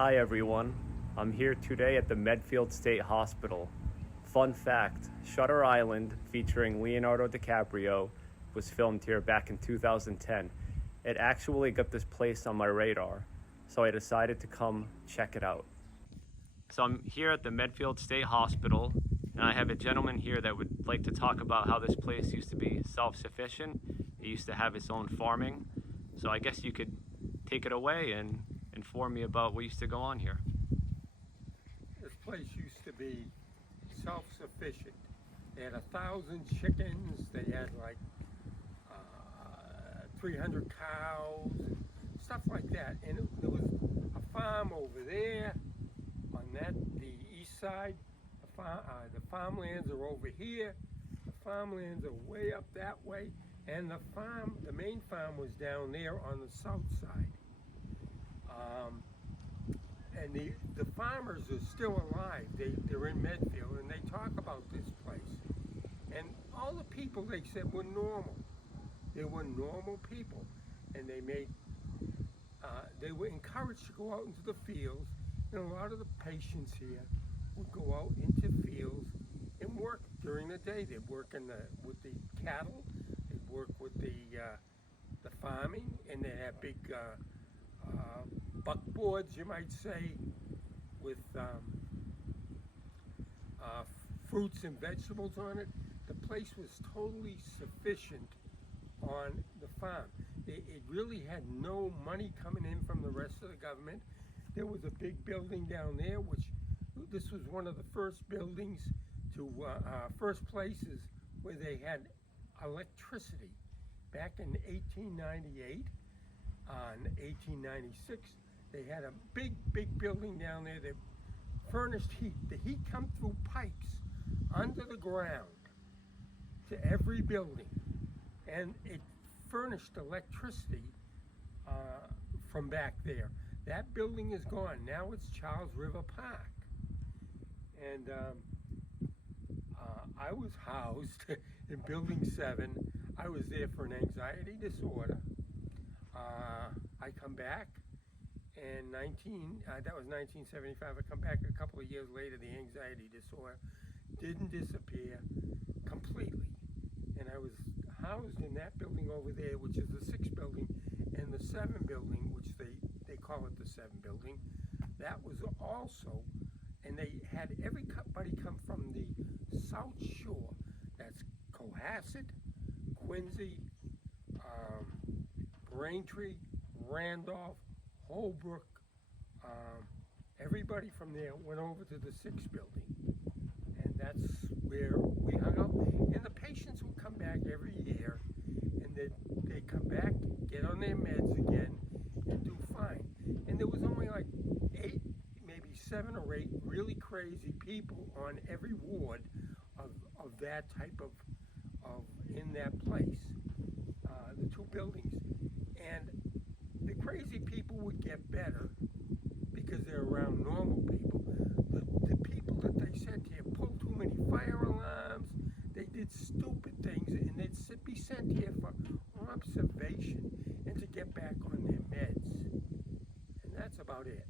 Hi everyone, I'm here today at the Medfield State Hospital. Fun fact, Shutter Island featuring Leonardo DiCaprio was filmed here back in 2010. It actually got this place on my radar, so I decided to come check it out. So I'm here at the Medfield State Hospital, and I have a gentleman here that would like to talk about how this place used to be self-sufficient. It used to have its own farming. So I guess you could take it away and inform me about what used to go on here. This place used to be self-sufficient. They had 1,000 chickens. They had like 300 cows, and stuff like that. And there was a farm over there on the east side. The farmlands are over here. The farmlands are way up that way, and the main farm was down there on the south side. And the farmers are still alive. They're in Medfield, and they talk about this place. And all the people they said were normal. They were normal people, and they were encouraged to go out into the fields. And a lot of the patients here would go out into fields and work during the day. They'd work with the cattle. They'd work with the farming, and they had big buckboards, you might say, with fruits and vegetables on it. The place was totally sufficient on the farm. It really had no money coming in from the rest of the government. There was a big building down there, this was one of the first buildings first places where they had electricity. Back in 1898 and 1896, they had a big building down there that furnished heat. The heat come through pipes under the ground to every building, and it furnished electricity from back there. That building is gone. Now it's Charles River Park. And I was housed in Building 7. I was there for an anxiety disorder. I come back in that was 1975. I come back a couple of years later. The anxiety disorder didn't disappear completely, and I was housed in that building over there, which is the 6th building, and the 7th building, which they call it the 7th building. That was also, and they had everybody come from the South Shore. That's Cohasset, Quincy, Braintree, Randolph, Holbrook. Everybody from there went over to the 6th building, and that's where we hung out. And the patients would come back every year, and they'd come back, get on their meds again, and do fine. And there was only like 8, maybe 7 or 8 really crazy people on every ward of that type of in that place, the 2 buildings. And the crazy people would get better because they're around normal people. The people that they said to you pulled too many fire alarms, they did stupid things, and they'd be sent here for observation and to get back on their meds. And that's about it.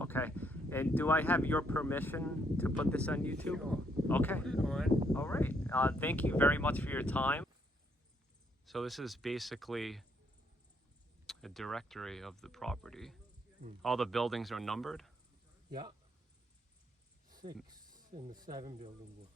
Okay, and do I have your permission to put this on YouTube? Sure. Okay. Put it on. All right. Thank you very much for your time. So this is basically a directory of the property. All the buildings are numbered. Yeah. 6 in the 7 building.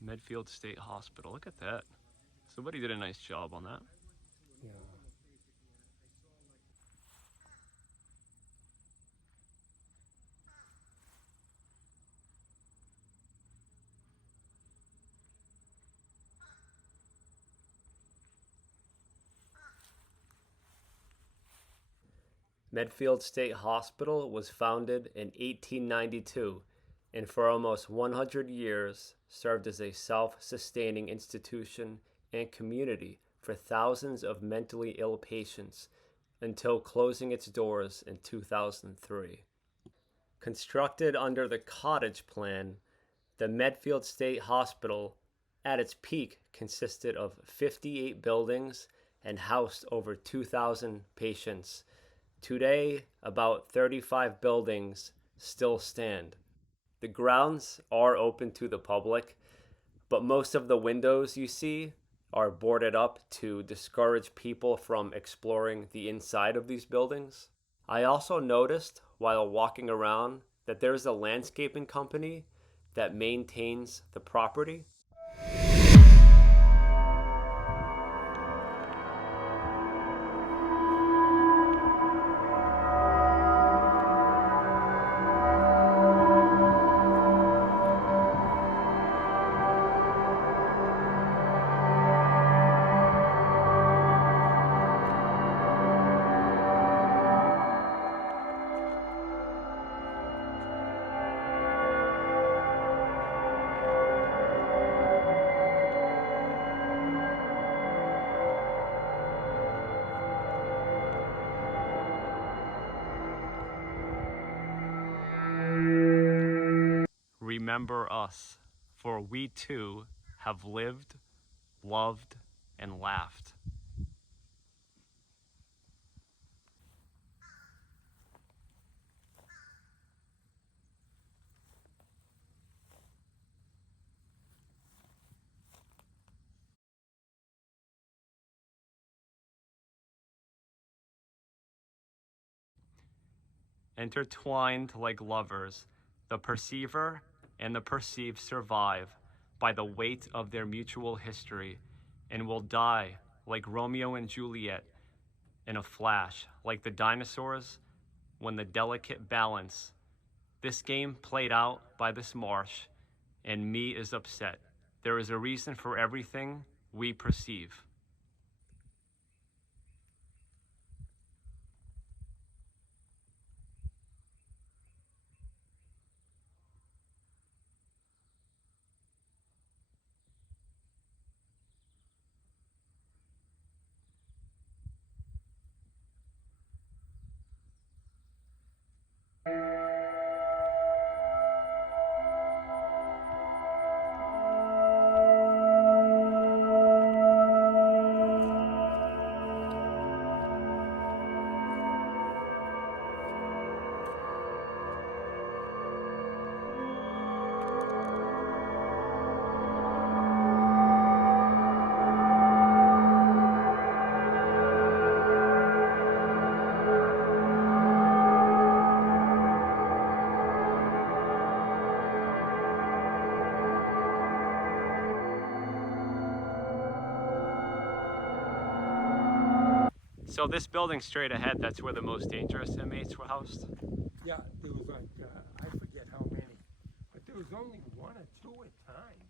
Medfield State Hospital. Look at that. Somebody did a nice job on that. Yeah. Medfield State Hospital was founded in 1892 and for almost 100 years served as a self-sustaining institution and community for thousands of mentally ill patients until closing its doors in 2003. Constructed under the cottage plan, the Medfield State Hospital at its peak consisted of 58 buildings and housed over 2,000 patients. Today, about 35 buildings still stand. The grounds are open to the public, but most of the windows you see are boarded up to discourage people from exploring the inside of these buildings. I also noticed while walking around that there's a landscaping company that maintains the property. Remember us, for we too have lived, loved, and laughed. Intertwined like lovers, the perceiver and the perceived survive by the weight of their mutual history and will die like Romeo and Juliet in a flash, like the dinosaurs when the delicate balance. This game played out by this marsh, and me is upset. There is a reason for everything we perceive. So this building straight ahead, that's where the most dangerous inmates were housed? Yeah, there was like, I forget how many, but there was only one or two at times.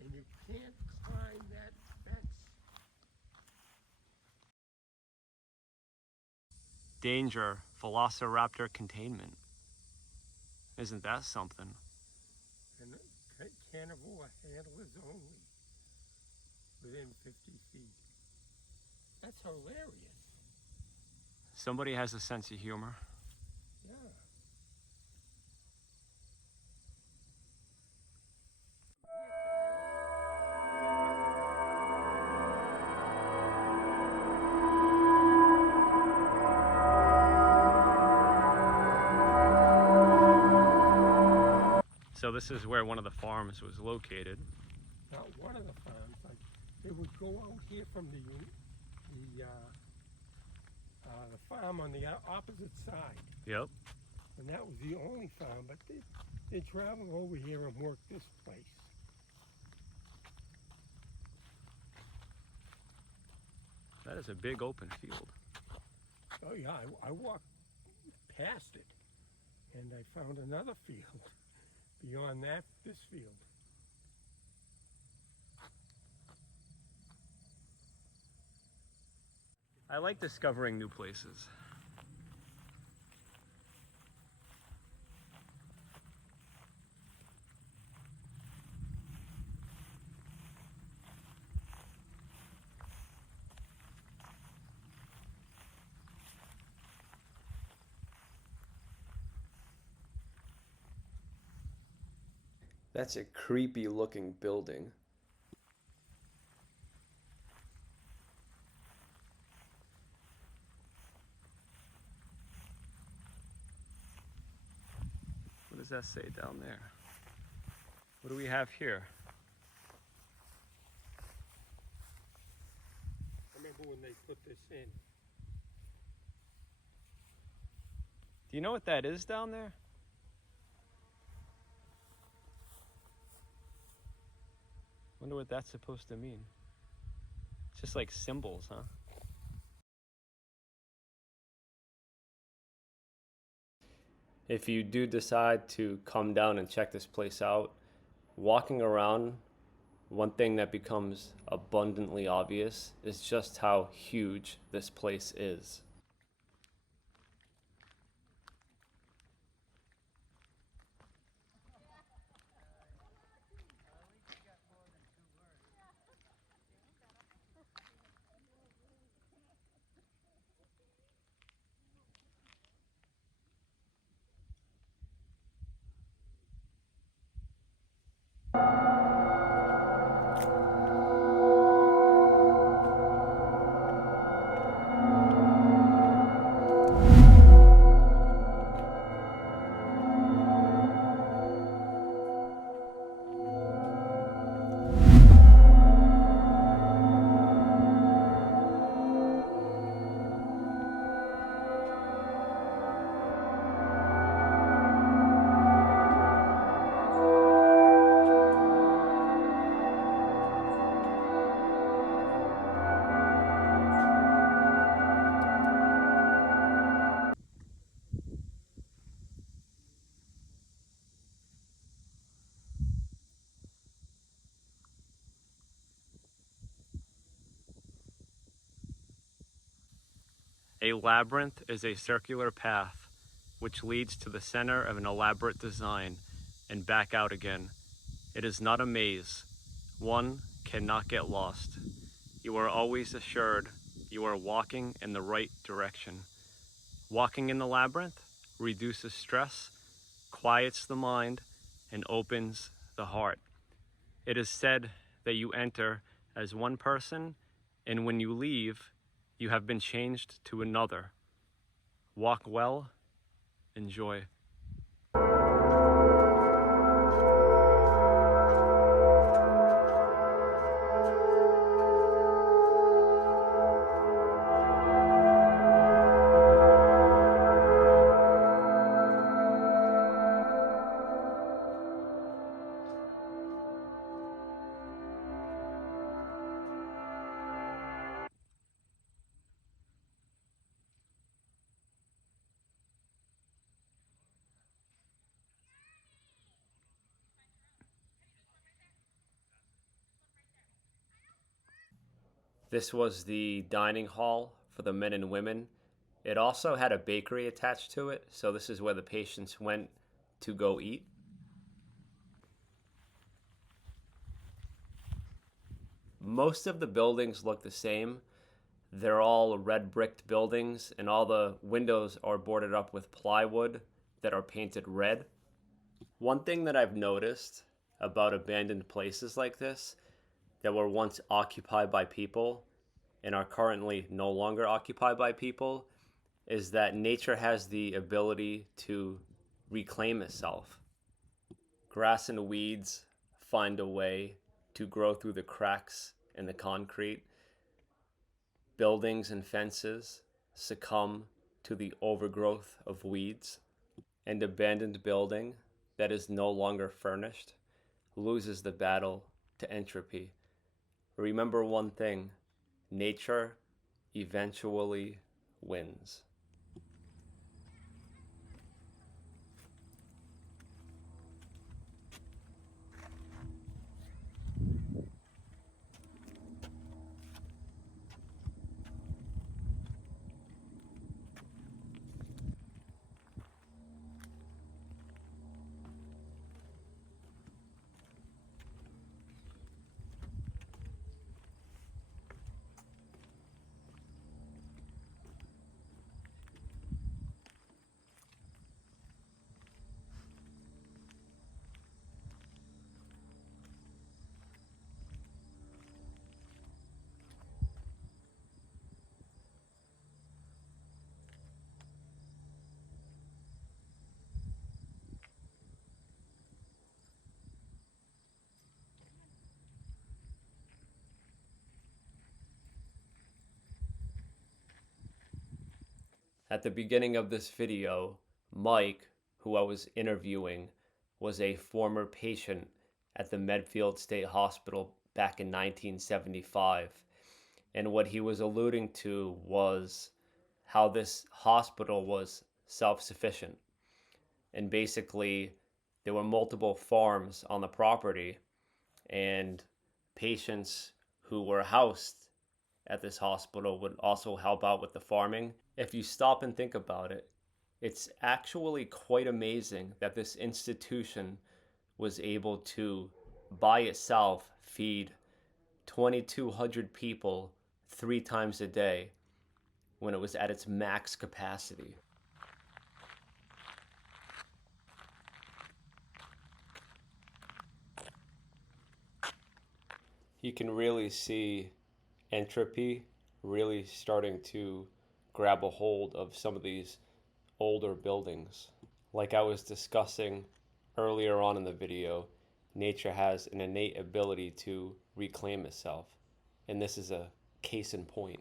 And you can't climb that fence. Danger, Velociraptor containment. Isn't that something? And carnivore handlers only, within 50 feet. That's hilarious. Somebody has a sense of humor. Yeah. So this is where one of the farms was located. Not one of the farms. Like they would go out here from the farm on the opposite side, Yep. and that was the only farm. But they travel over here and work this place. That is a big open field. Oh yeah, I walked past it, and I found another field beyond this field. I like discovering new places. That's a creepy looking building. that say down there? What do we have here? I remember when they put this in. Do you know what that is down there? Wonder what that's supposed to mean. It's just like symbols, huh? If you do decide to come down and check this place out, walking around, one thing that becomes abundantly obvious is just how huge this place is. A labyrinth is a circular path which leads to the center of an elaborate design and back out again. It is not a maze. One cannot get lost. You are always assured you are walking in the right direction. Walking in the labyrinth reduces stress, quiets the mind, and opens the heart. It is said that you enter as one person, and when you leave, you have been changed to another. Walk well, enjoy. This was the dining hall for the men and women. It also had a bakery attached to it, so this is where the patients went to go eat. Most of the buildings look the same. They're all red bricked buildings, and all the windows are boarded up with plywood that are painted red. One thing that I've noticed about abandoned places like this that were once occupied by people and are currently no longer occupied by people is that nature has the ability to reclaim itself. Grass and weeds find a way to grow through the cracks in the concrete. Buildings and fences succumb to the overgrowth of weeds. An abandoned building that is no longer furnished loses the battle to entropy. Remember one thing, nature eventually wins. At the beginning of this video, Mike, who I was interviewing, was a former patient at the Medfield State Hospital back in 1975. And what he was alluding to was how this hospital was self-sufficient. And basically, there were multiple farms on the property, and patients who were housed at this hospital would also help out with the farming. If you stop and think about it, it's actually quite amazing that this institution was able to, by itself, feed 2,200 people 3 times a day when it was at its max capacity. You can really see entropy really starting to grab a hold of some of these older buildings. Like I was discussing earlier on in the video, nature has an innate ability to reclaim itself, and this is a case in point.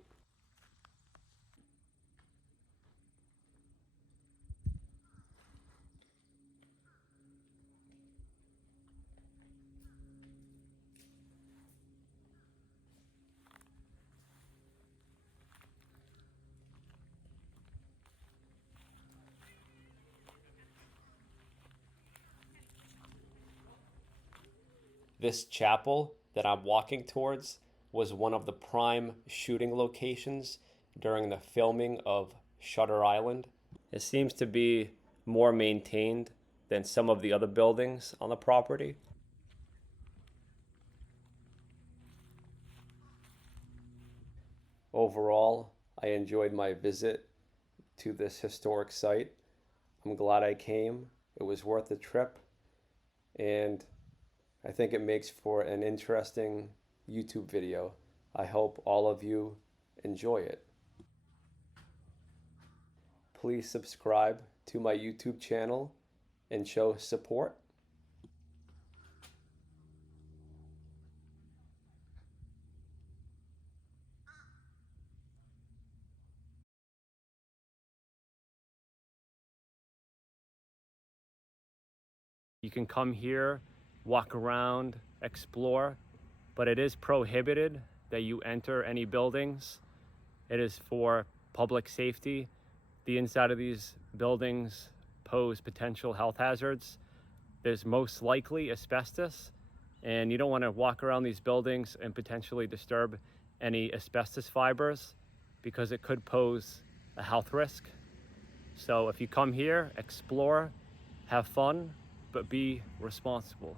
This chapel that I'm walking towards was one of the prime shooting locations during the filming of Shutter Island. It seems to be more maintained than some of the other buildings on the property. Overall, I enjoyed my visit to this historic site. I'm glad I came. It was worth the trip, and I think it makes for an interesting YouTube video. I hope all of you enjoy it. Please subscribe to my YouTube channel and show support. You can come here, walk around, explore, but it is prohibited that you enter any buildings. It is for public safety. The inside of these buildings pose potential health hazards. There's most likely asbestos, and you don't want to walk around these buildings and potentially disturb any asbestos fibers because it could pose a health risk. So if you come here, explore, have fun, but be responsible.